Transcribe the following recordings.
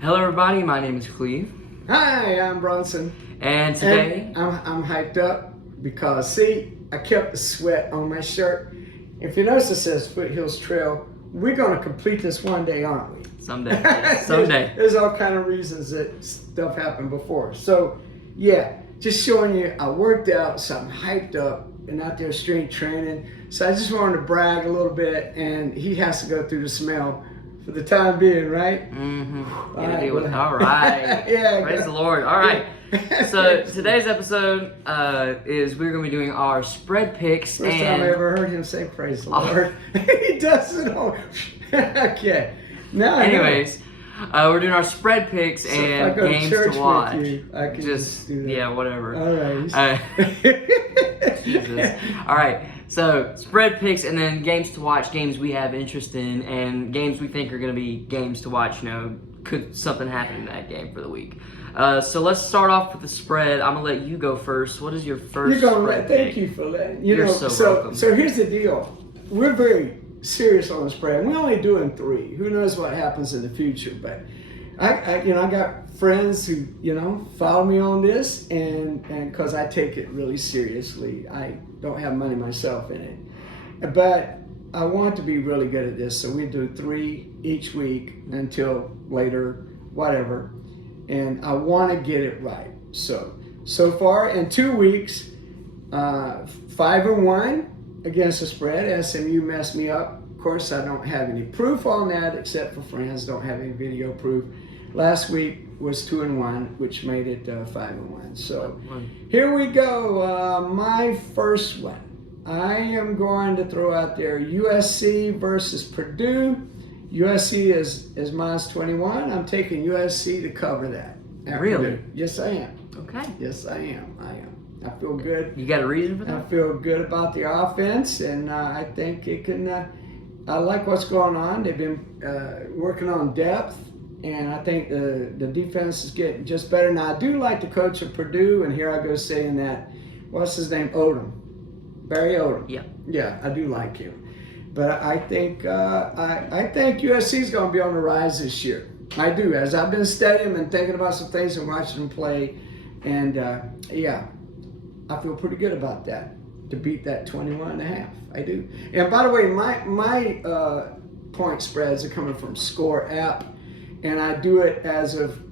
Hello everybody, my name is Cleve. Hi, I'm Bronson. And today... And I'm hyped up because, see, I kept the sweat on my shirt. If you notice it says Foothills Trail, we're going to complete this one day, aren't we? Someday, yes, someday. There's all kind of reasons that stuff happened before. So, yeah, just showing you I worked out, so I'm hyped up and out there strength training. So I just wanted to brag a little bit, and he has to go through the smell for the time being, right? Mm-hmm. All right. Yeah. Praise the Lord. All right. So today's episode is we're going to be doing our spread picks. First time I ever heard him say praise the Lord. He does it all. Okay. Now, anyways, we're doing our spread picks so and if I go games to church to watch. With you, I can just do that. Yeah, whatever. All right. Jesus. All right. So spread picks and then games to watch, games we have interest in, and games we think are going to be games to watch. You know, could something happen in that game for the week? So let's start off with the spread. I'm gonna let you go first. What is your first? Thank you for letting You're so welcome. So here's the deal. We're very serious on the spread. We're only doing 3. Who knows what happens in the future? But I got friends who follow me on this, and because I take it really seriously. I don't have money myself in it, but I want to be really good at this. So we do 3 each week until later, whatever. And I want to get it right. So far in 2 weeks, 5-1 against the spread. SMU messed me up. Of course, I don't have any proof on that except for friends. Don't have any video proof. Last week was 2-1, which made it 5-1. So here we go. My first one. I am going to throw out there USC versus Purdue. USC is minus 21. I'm taking USC to cover that. Really? Yes, I am. Okay. Yes, I am. I feel good. You got a reason for that? I feel good about the offense, and I think it can. I like what's going on. They've been working on depth, and I think the defense is getting just better. Now, I do like the coach of Purdue, and here I go saying that. What's his name? Odom. Barry Odom. Yeah. Yeah, I do like him. But I think USC is going to be on the rise this year. I do, as I've been studying and thinking about some things and watching them play, and I feel pretty good about that to beat that 21.5. I do. And by the way, my point spreads are coming from Score app, and I do it as of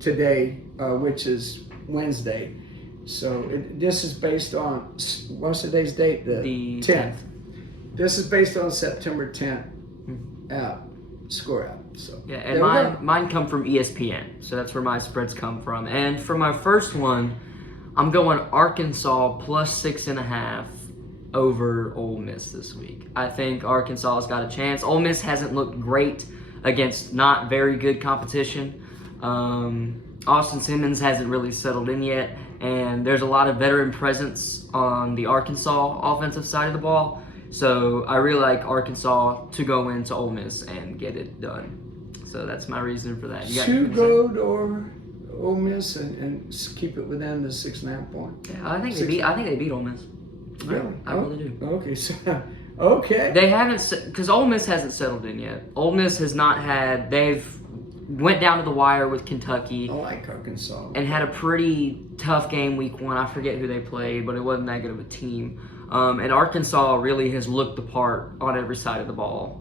today, which is Wednesday. So this is based on what's today's date? The 10th. This is based on September 10th app, Score app. So yeah, and mine come from ESPN, so that's where my spreads come from. And for my first one, I'm going Arkansas plus 6.5 over Ole Miss this week. I think Arkansas has got a chance. Ole Miss hasn't looked great against not very good competition. Austin Simmons hasn't really settled in yet, and there's a lot of veteran presence on the Arkansas offensive side of the ball. So I really like Arkansas to go into Ole Miss and get it done. So that's my reason for that. To go to Ole Miss and keep it within the 6.5 point. Yeah, I think they beat Ole Miss. Really? I really do. Okay, so okay. They haven't, because Ole Miss hasn't settled in yet. Ole Miss has not had. They've went down to the wire with Kentucky. I like Arkansas. And had a pretty tough game week 1. I forget who they played, but it wasn't that good of a team. And Arkansas really has looked the part on every side of the ball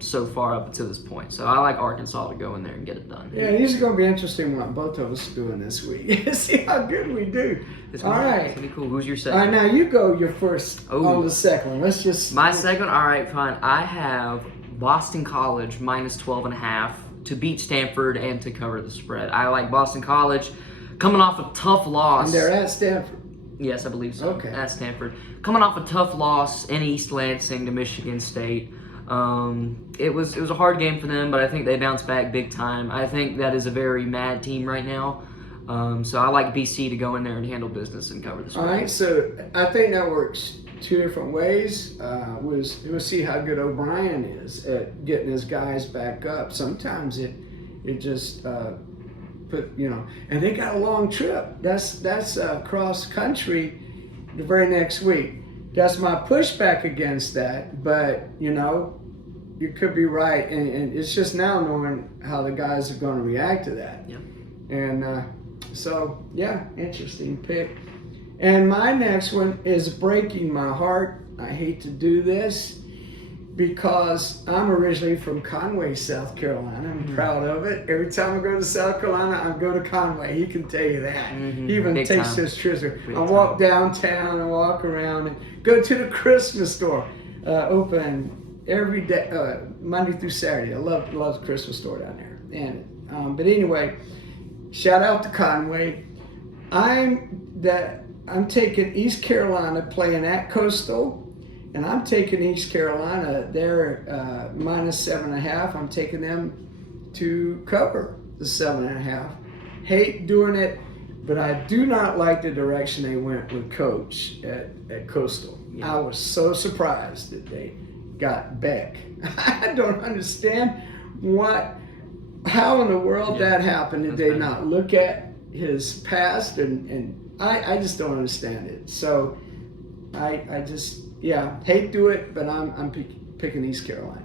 so far up until this point. So I like Arkansas to go in there and get it done. Yeah, these are going to be interesting what both of us are doing this week. See how good we do. All right. It's going to be cool. Who's your second? All right, now you go your first on the second one. Let's just... My second? All right, fine. I have Boston College minus 12.5 to beat Stanford and to cover the spread. I like Boston College coming off a tough loss. And they're at Stanford. Yes, I believe so. Okay. At Stanford. Coming off a tough loss in East Lansing to Michigan State. It was a hard game for them, but I think they bounced back big time. I think that is a very mad team right now. So I like BC to go in there and handle business and cover the spread. All right, so I think that works 2 different ways. We'll see how good O'Brien is at getting his guys back up. Sometimes it just and they got a long trip. That's cross country the very next week. That's my pushback against that. But you could be right, and it's just now knowing how the guys are going to react to that. Yep. And so, yeah, interesting pick. And my next one is breaking my heart. I hate to do this because I'm originally from Conway, South Carolina. I'm proud of it. Every time I go to South Carolina, I go to Conway. He can tell you that. He even Big takes time. his trips. I Big walk downtown and walk around and go to the Christmas store. Open every day, Monday through Saturday. I love the Christmas store down there. And but anyway, shout out to Conway. I'm taking East Carolina playing at Coastal. And I'm taking East Carolina. They're -7.5. I'm taking them to cover the 7.5. Hate doing it, but I do not like the direction they went with Coach at Coastal. Yeah. I was so surprised that they got Beck. I don't understand how in the world that happened. Did they not look at his past? And I just don't understand it. So I just. Yeah, hate do it, but I'm picking East Carolina.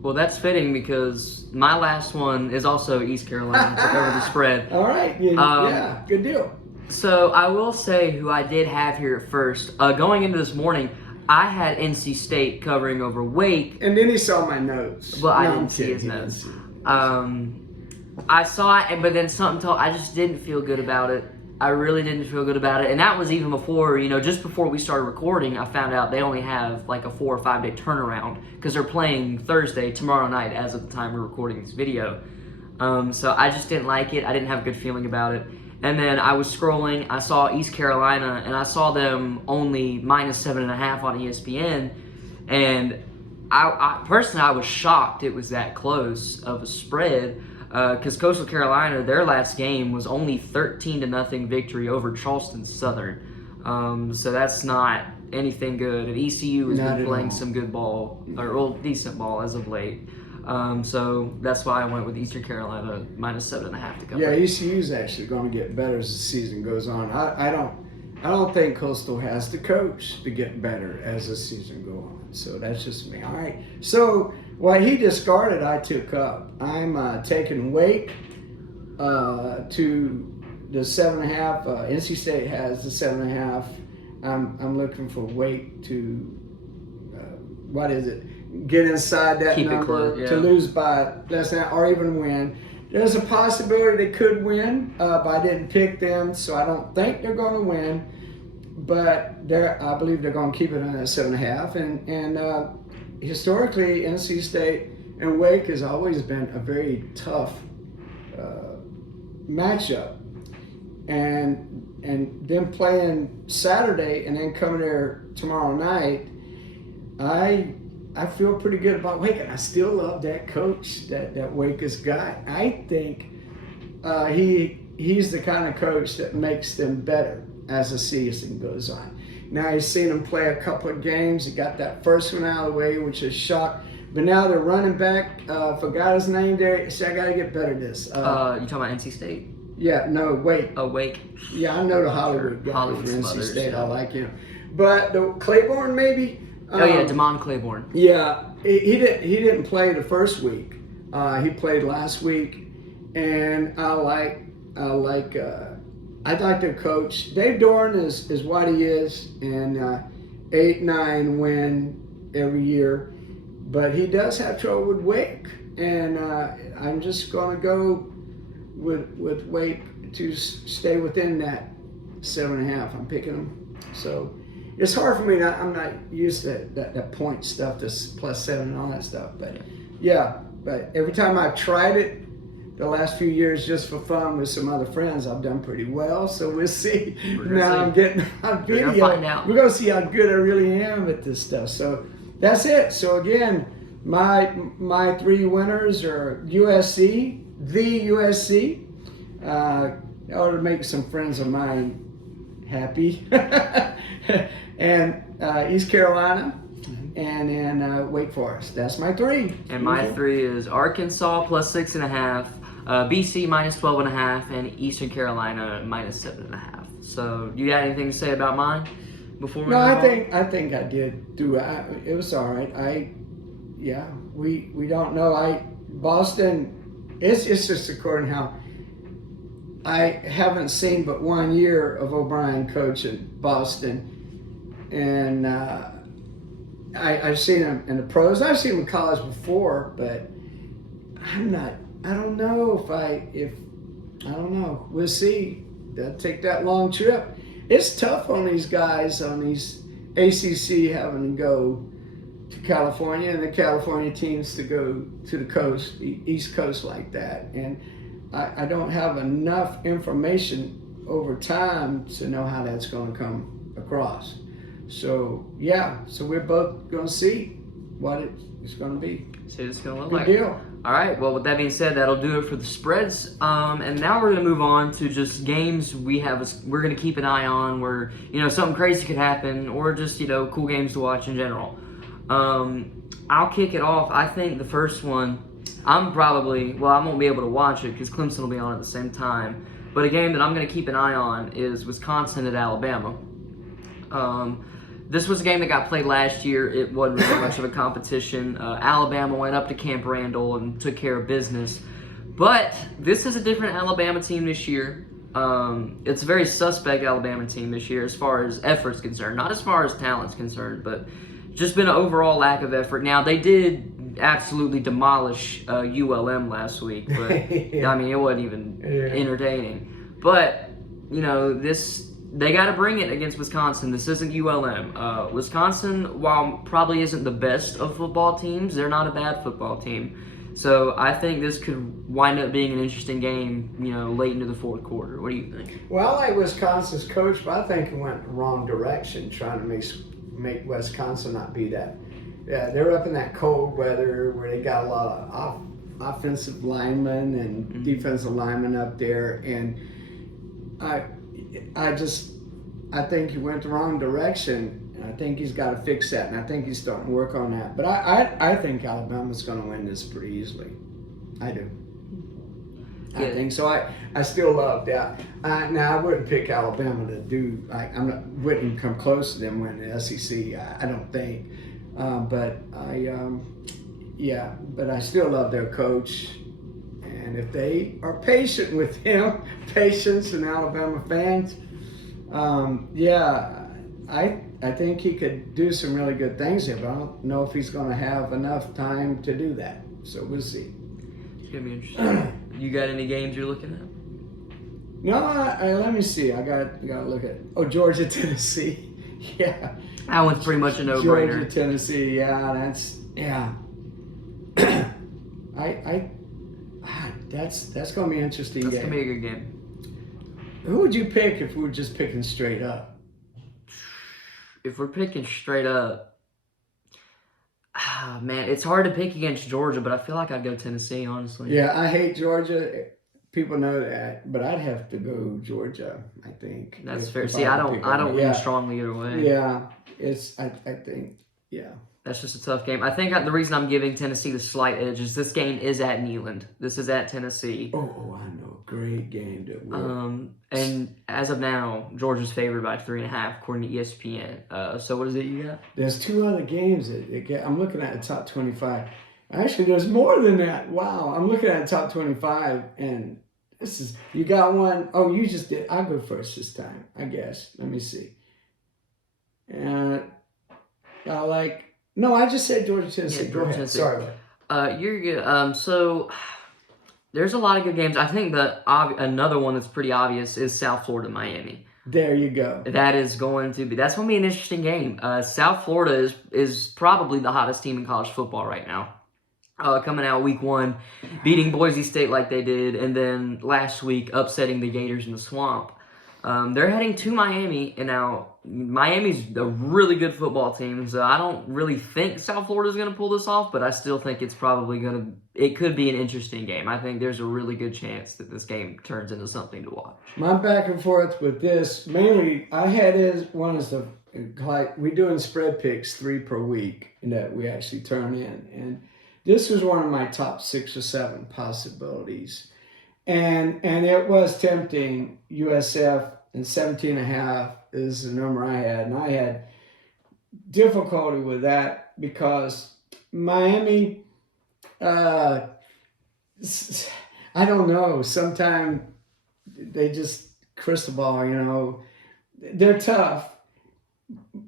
Well, that's fitting because my last one is also East Carolina to cover the spread. All right, yeah, good deal. So I will say who I did have here at first. Going into this morning, I had NC State covering over Wake. And then he saw my notes. But I didn't see his notes. I saw it, but then something told I just didn't feel good about it. I really didn't feel good about it. And that was even before, just before we started recording, I found out they only have like a 4 or 5 day turnaround because they're playing Thursday, tomorrow night, as of the time we're recording this video. So I just didn't like it. I didn't have a good feeling about it. And then I was scrolling, I saw East Carolina, and I saw them only -7.5 on ESPN. And I personally, I was shocked it was that close of a spread. Because Coastal Carolina, their last game was only 13-0 victory over Charleston Southern. So that's not anything good. And ECU has been playing some good ball, or decent ball as of late. So that's why I went with Eastern Carolina -7.5 to cover. Yeah, ECU is actually going to get better as the season goes on. I don't think Coastal has the coach to get better as the season goes on. So that's just me. All right. So what he discarded, I took up. I'm taking Wake to the 7.5. NC State has the 7.5. I'm looking for Wake to get inside that Keep number it close, to lose by less than or even win. There's a possibility they could win, but I didn't pick them, so I don't think they're going to win. But I believe they're going to keep it on that 7.5. And historically, NC State and Wake has always been a very tough matchup. And them playing Saturday and then coming there tomorrow night, I feel pretty good about Wake, and I still love that coach that Wake has got. I think he's the kind of coach that makes them better as the season goes on. Now he's seen him play a couple of games. He got that first one out of the way, which is shock. But now they're running back. Forgot his name there. See, I got to get better at this. You talking about NC State? Yeah, no, Wake. Oh, Wake. Yeah, I know the Hollywood guy Hollywood from NC Smothers, State. yeah. I like him. But the Claiborne, maybe. Damon Claiborne. Yeah, he didn't play the first week. He played last week, and I like their coach. Dave Dorn is what he is, and 8-9 win every year, but he does have trouble with Wake, and I'm just going to go with Wake to stay within that 7.5. I'm picking them. So it's hard for me. I'm not used to that point stuff, this +7 and all that stuff. But yeah, but every time I've tried it the last few years just for fun with some other friends, I've done pretty well. So we'll see. I'm getting on video. We're gonna find out. We're going to see how good I really am at this stuff. So that's it. So again, my 3 winners are USC, the USC. That ought to make some friends of mine happy. And East Carolina, and then Wake Forest. That's my 3. And my 3 is Arkansas +6.5, BC -12.5, and Eastern Carolina -7.5. So, you got anything to say about mine before we No, move I on? think I did do it. It was all right. yeah, we don't know. Boston, it's just according how I haven't seen but 1 year of O'Brien coaching Boston, and I've seen him in the pros. I've seen him in college before, but I'm not. I don't know if I don't know. We'll see. They'll take that long trip. It's tough on these guys on these ACC having to go to California and the California teams to go to the coast, the East Coast like that. And I don't have enough information over time to know how that's going to come across. So, yeah, so we're both going to see what it's going to be. See what it's going to look Good like. deal. All right, well, with that being said, that'll do it for the spreads. And now we're going to move on to just games we're going to keep an eye on where, something crazy could happen or just, cool games to watch in general. I'll kick it off. I think the first one, I won't be able to watch it because Clemson will be on at the same time. But a game that I'm going to keep an eye on is Wisconsin at Alabama. This was a game that got played last year. It wasn't really much of a competition. Alabama went up to Camp Randall and took care of business. But this is a different Alabama team this year. It's a very suspect Alabama team this year as far as effort's concerned. Not as far as talent's concerned, but just been an overall lack of effort. Now, they did absolutely demolish ULM last week, but Yeah. I mean, it wasn't even entertaining. But, they got to bring it against Wisconsin. This isn't ULM. Wisconsin, while probably isn't the best of football teams, they're not a bad football team. So I think this could wind up being an interesting game, late into the fourth quarter. What do you think? Well, I like Wisconsin's coach, but I think it went the wrong direction trying to make Wisconsin not be that. Yeah, they're up in that cold weather where they got a lot of offensive linemen and defensive linemen up there, and I think he went the wrong direction, and I think he's got to fix that, and I think he's starting to work on that. But I think Alabama's going to win this pretty easily. I do. Yeah. I think so. I still love that. Now, I wouldn't pick Alabama to do. Wouldn't come close to them winning the SEC. I don't think. But I still love their coach. And if they are patient with him, patience and Alabama fans, I think he could do some really good things here, but I don't know if he's going to have enough time to do that. So we'll see. It's going to be interesting. You got any games you're looking at? No, let me see. I got to look at Georgia, Tennessee. Yeah. That one's pretty much a no-brainer. Georgia, Tennessee. Yeah. That's going to be an interesting game. That's going to be a good game. Who would you pick if we were just picking straight up? If we're picking straight up, man, it's hard to pick against Georgia, but I feel like I'd go Tennessee, honestly. Yeah, I hate Georgia. People know that, but I'd have to go Georgia, I think. That's fair. See, I don't lean strongly either way. Yeah, I think, yeah. That's just a tough game. I think the reason I'm giving Tennessee the slight edge is this game is at Neyland. This is at Tennessee. Oh, I know. Great game to win. And as of now, Georgia's favored by 3.5 according to ESPN. So what is it you got? There's two other games I'm looking at the top 25. Actually, there's more than that. Wow. I'm looking at the top 25, and you got one. Oh, you just did. I'll go first this time, I guess. Let me see. And no, I just said Georgia, Tennessee. Yeah, Go ahead. Tennessee. Sorry. You're good. So there's a lot of good games. I think another one that's pretty obvious is South Florida, Miami. There you go. That's going to be an interesting game. South Florida is probably the hottest team in college football right now. Coming out week 1, beating Boise State like they did, and then last week upsetting the Gators in the Swamp. They're heading to Miami, and now Miami's a really good football team, so I don't really think South Florida's going to pull this off, but I still think it's probably it could be an interesting game. I think there's a really good chance that this game turns into something to watch. My back and forth with this, mainly, I had we're doing spread picks 3 per week that we actually turn in, and this was one of my top 6 or 7 possibilities. And it was tempting. USF and 17.5 is the number I had. And I had difficulty with that because Miami, I don't know. Sometimes they just crystal ball, They're tough.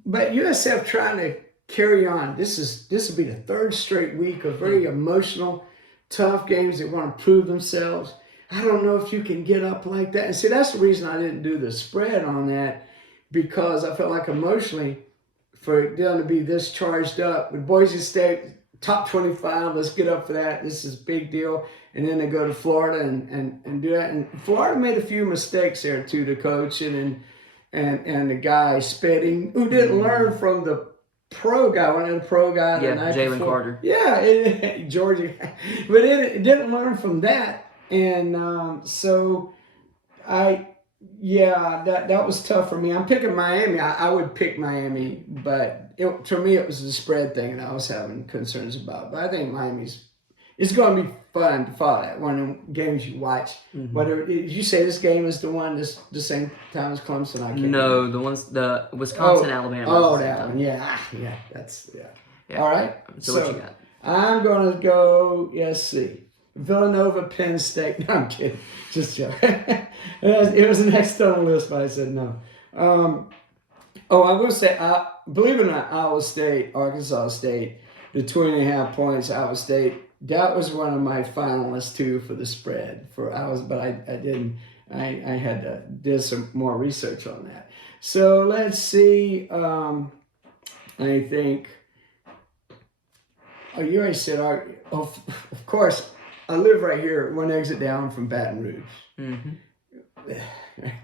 But USF trying to carry on. This will be the third straight week of very emotional, tough games. They want to prove themselves. I don't know if you can get up like that. And see, that's the reason I didn't do the spread on that, because I felt like emotionally, for them to be this charged up with Boise State, top 25, let's get up for that. This is a big deal. And then they go to Florida and do that. And Florida made a few mistakes there too, the coach and the guy spitting, who didn't learn from the pro guy, one of the pro guy the night Jalen before. Carter. Yeah, Georgia. But it didn't learn from that. And so that was tough for me. I'm picking Miami. I would pick Miami, but for me it was the spread thing that I was having concerns about. But I think it's going to be fun to follow that one of the games you watch. Whether did you say this game is the one the same time as Clemson? I can't No, remember. the Wisconsin Alabama. Oh, that one. Yeah. That's. All right. So what you got? I'm going to go. Let's see. Villanova, Penn State. No, I'm kidding. Just joking. It was next on the list, but I said no. I will say, believe it or not, Iowa State, Arkansas State, the 2.5 points, Iowa State. That was one of my finalists too for the spread but I didn't. I had to did some more research on that. So let's see. I think. Oh, you already said. Of course. I live right here, one exit down from Baton Rouge.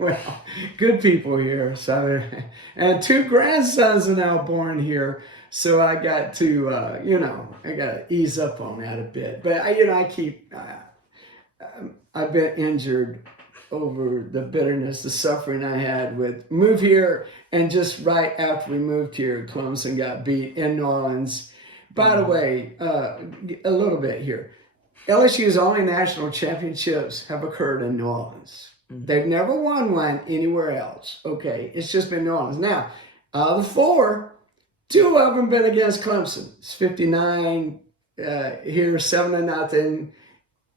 Well, good people here. So, and 2 grandsons are now born here. So I got to, I got to ease up on that a bit. But, I've been injured over the bitterness, the suffering I had with move here. And just right after we moved here, Clemson got beat in New Orleans. By the way, a little bit here. LSU's only national championships have occurred in New Orleans. They've never won one anywhere else. Okay, it's just been New Orleans. Now, out of the 4, 2 of them been against Clemson. It's 59 here, 7-0.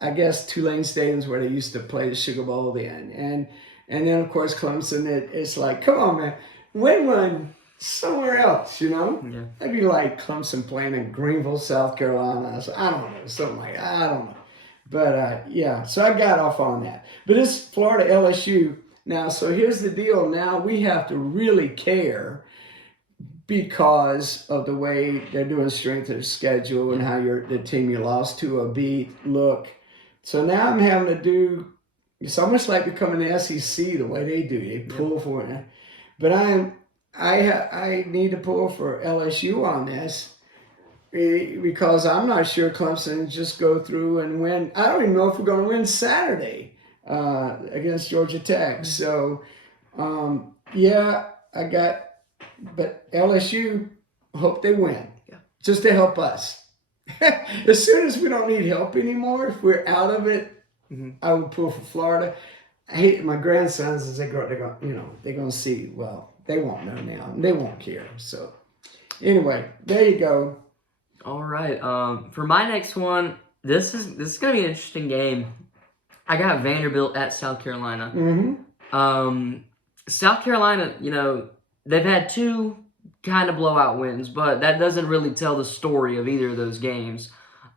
I guess Tulane Stadium's where they used to play the Sugar Bowl then. And then, of course, Clemson, it's like, come on, man. Win one somewhere else, Yeah. That'd be like Clemson playing in Greenville, South Carolina. So I don't know, something like that. I don't know. But, so I got off on that. But it's Florida LSU. Now, so here's the deal. Now we have to really care because of the way they're doing strength of the schedule and how the team you lost to beat look. So now I'm having to do, it's almost like becoming the SEC the way they do. They pull for it. But I need to pull for LSU on this because I'm not sure Clemson just go through and win. I don't even know if we're going to win Saturday against Georgia Tech. So, but LSU, hope they win just to help us. As soon as we don't need help anymore, if we're out of it, I would pull for Florida. I hate my grandsons as they grow. They're going to see. Well, they won't know now. They won't care. So, anyway, there you go. All right. For my next one, this is going to be an interesting game. I got Vanderbilt at South Carolina. South Carolina, they've had 2 kind of blowout wins, but that doesn't really tell the story of either of those games.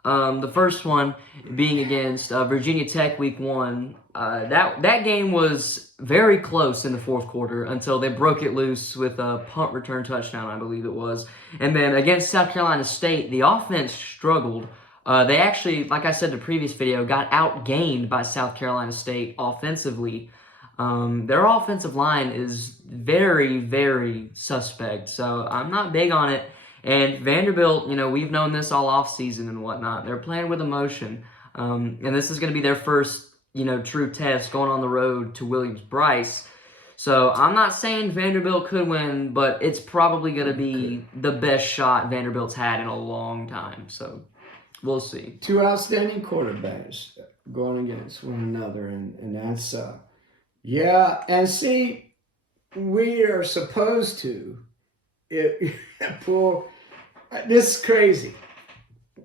The first one being against Virginia Tech week 1. That game was very close in the 4th quarter until they broke it loose with a punt return touchdown, I believe it was. And then against South Carolina State, the offense struggled. They actually, like I said in the previous video, got outgained by South Carolina State offensively. Their offensive line is very, very suspect, so I'm not big on it. And Vanderbilt, we've known this all offseason and whatnot. They're playing with emotion, and this is going to be their first, true test going on the road to Williams-Brice. So I'm not saying Vanderbilt could win, but it's probably going to be the best shot Vanderbilt's had in a long time. So we'll see. 2 outstanding quarterbacks going against one another, and that's and see, we are supposed to pull. This is crazy.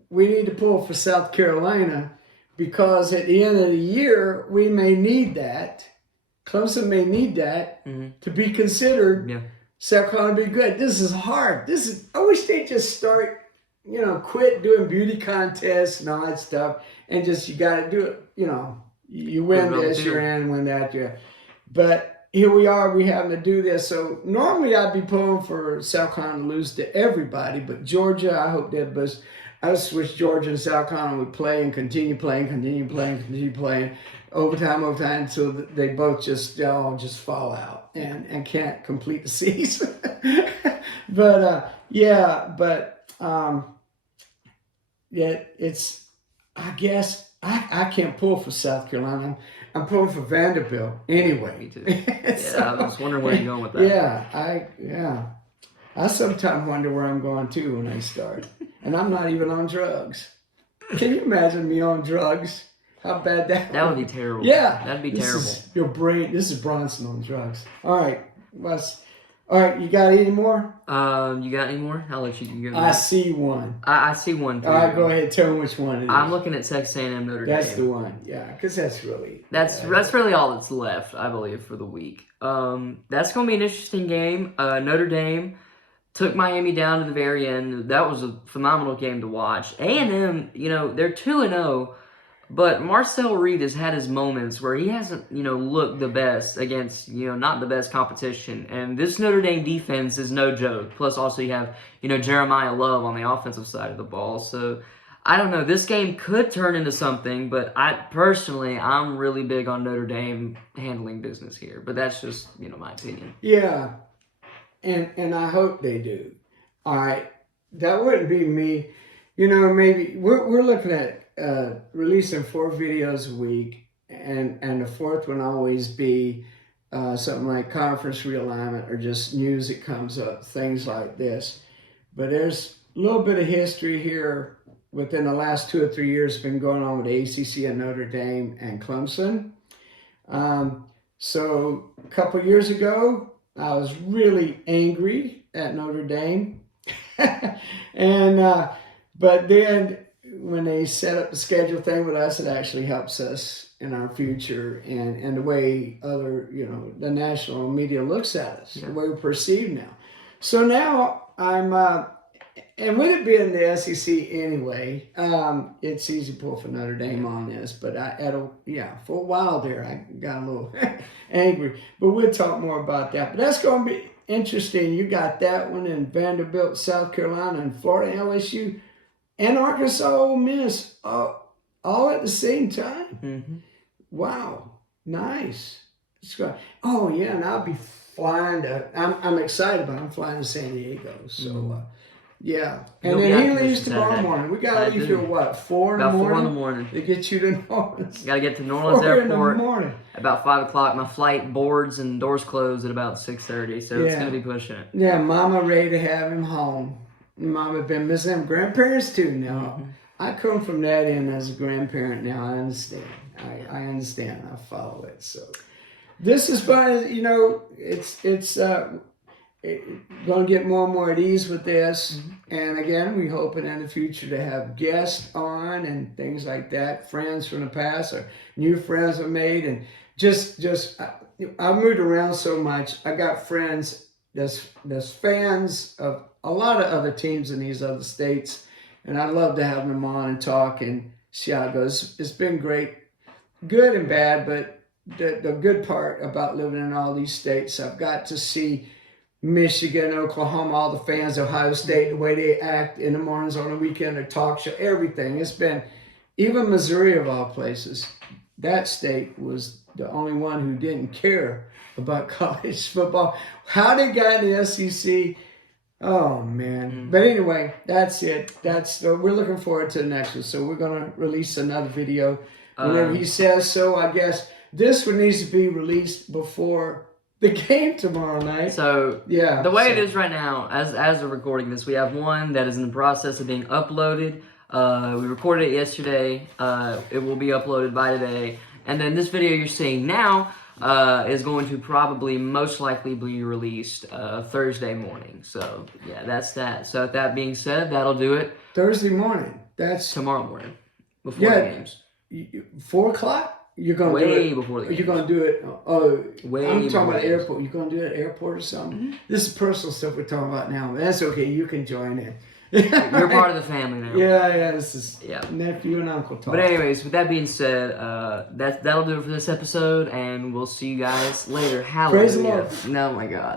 we need to pull for South Carolina because at the end of the year, we may need that. Clemson may need that to be considered. Yeah. South Carolina be good. This is hard. I wish they just start, quit doing beauty contests and all that stuff and just, you got to do it. You win this, you're in, win that, yeah. But here we are, we having to do this. So normally I'd be pulling for South Carolina to lose to everybody, but Georgia, I hope that bust. I just wish Georgia and South Carolina would play and continue playing, overtime until they both just fall out and can't complete the season. But it's, I guess I can't pull for South Carolina. I'm pulling for Vanderbilt anyway. Me too. Yeah, I was wondering where you're going with that. I sometimes wonder where I'm going to when I start. And I'm not even on drugs. Can you imagine me on drugs? How bad that would be terrible. Yeah. That'd be terrible. Your brain, this is Bronson on drugs. All right, Wes. All right, you got any more? You got any more? I'll let you go. I see one. I see one too. All right, go ahead. Tell me which one it is. I'm looking at Texas A&M Notre Dame. That's the one. Yeah, because that's really... That's really all that's left, I believe, for the week. That's going to be an interesting game. Notre Dame took Miami down to the very end. That was a phenomenal game to watch. A&M, they're 2-0, but Marcel Reed has had his moments where he hasn't, looked the best against, not the best competition. And this Notre Dame defense is no joke. Plus, also you have, Jeremiah Love on the offensive side of the ball. So, I don't know. This game could turn into something, but I'm really big on Notre Dame handling business here. But that's just, my opinion. Yeah. And I hope they do. All right. That wouldn't be me. Maybe we're looking at releasing 4 videos a week, and the 4th one always be something like conference realignment or just news that comes up, things like this. But there's a little bit of history here within the last 2 or 3 years been going on with the ACC and Notre Dame and Clemson. So a couple years ago, I was really angry at Notre Dame. But then when they set up the schedule thing with us, it actually helps us in our future and the way the national media looks at us, the way we're perceived now. So now I'm, and with it being the SEC anyway, it's easy to pull for Notre Dame on this, but for a while there, I got a little angry, but we'll talk more about that. But that's going to be interesting. You got that one in Vanderbilt, South Carolina, and Florida, LSU, and Arkansas, Ole Miss, all at the same time. Mm-hmm. Wow, nice. Oh yeah, and I'll be flying to. I'm excited about it. I'm flying to San Diego, so yeah. And then he leaves tomorrow morning. We gotta leave here what 4 in the morning. 4 in the morning to get you to New Orleans. Gotta get to New Orleans Airport. 4 in the morning. About 5 o'clock. My flight boards and doors close at about 6:30, so it's gonna be pushing it. Yeah, Mama ready to have him home. Mama been missing him. Grandparents too now. Mm-hmm. I come from that end as a grandparent now. I understand. I understand. I follow it. So this is fun. It's going to get more and more at ease with this. Mm-hmm. And again, we hoping in the future to have guests on and things like that. Friends from the past or new friends are made. And I've moved around so much. I got friends that's fans of a lot of other teams in these other states. And I'd love to have them on and talk and see how it goes. It's been great, good and bad, but the good part about living in all these states, I've got to see Michigan, Oklahoma, all the fans, Ohio State, the way they act in the mornings, on the weekend, their talk show, everything. It's been, even Missouri of all places, that state was the only one who didn't care about college football. How they got in the SEC, oh man. Mm-hmm. But anyway, that's it. We're looking forward to the next one. So we're gonna release another video whenever he says so. I guess this one needs to be released before the game tomorrow night. So yeah, the way it is right now, as we're recording this, we have one that is in the process of being uploaded. We recorded it yesterday. It will be uploaded by today. And then this video you're seeing now, is going to probably most likely be released Thursday morning. So, yeah, that's that. So, with that being said, that'll do it. Thursday morning. That's tomorrow morning before the games. 4 o'clock? You're going to do it before the games. You're going to do it. Oh, way I'm talking about the airport. You're going to do it at airport or something? This is personal stuff we're talking about now. But that's okay. You can join in. You're part of the family now. Yeah. This is nephew and uncle talk. But anyways, with that being said, that'll do it for this episode, and we'll see you guys later. Hallelujah. Praise the Lord. Oh my God.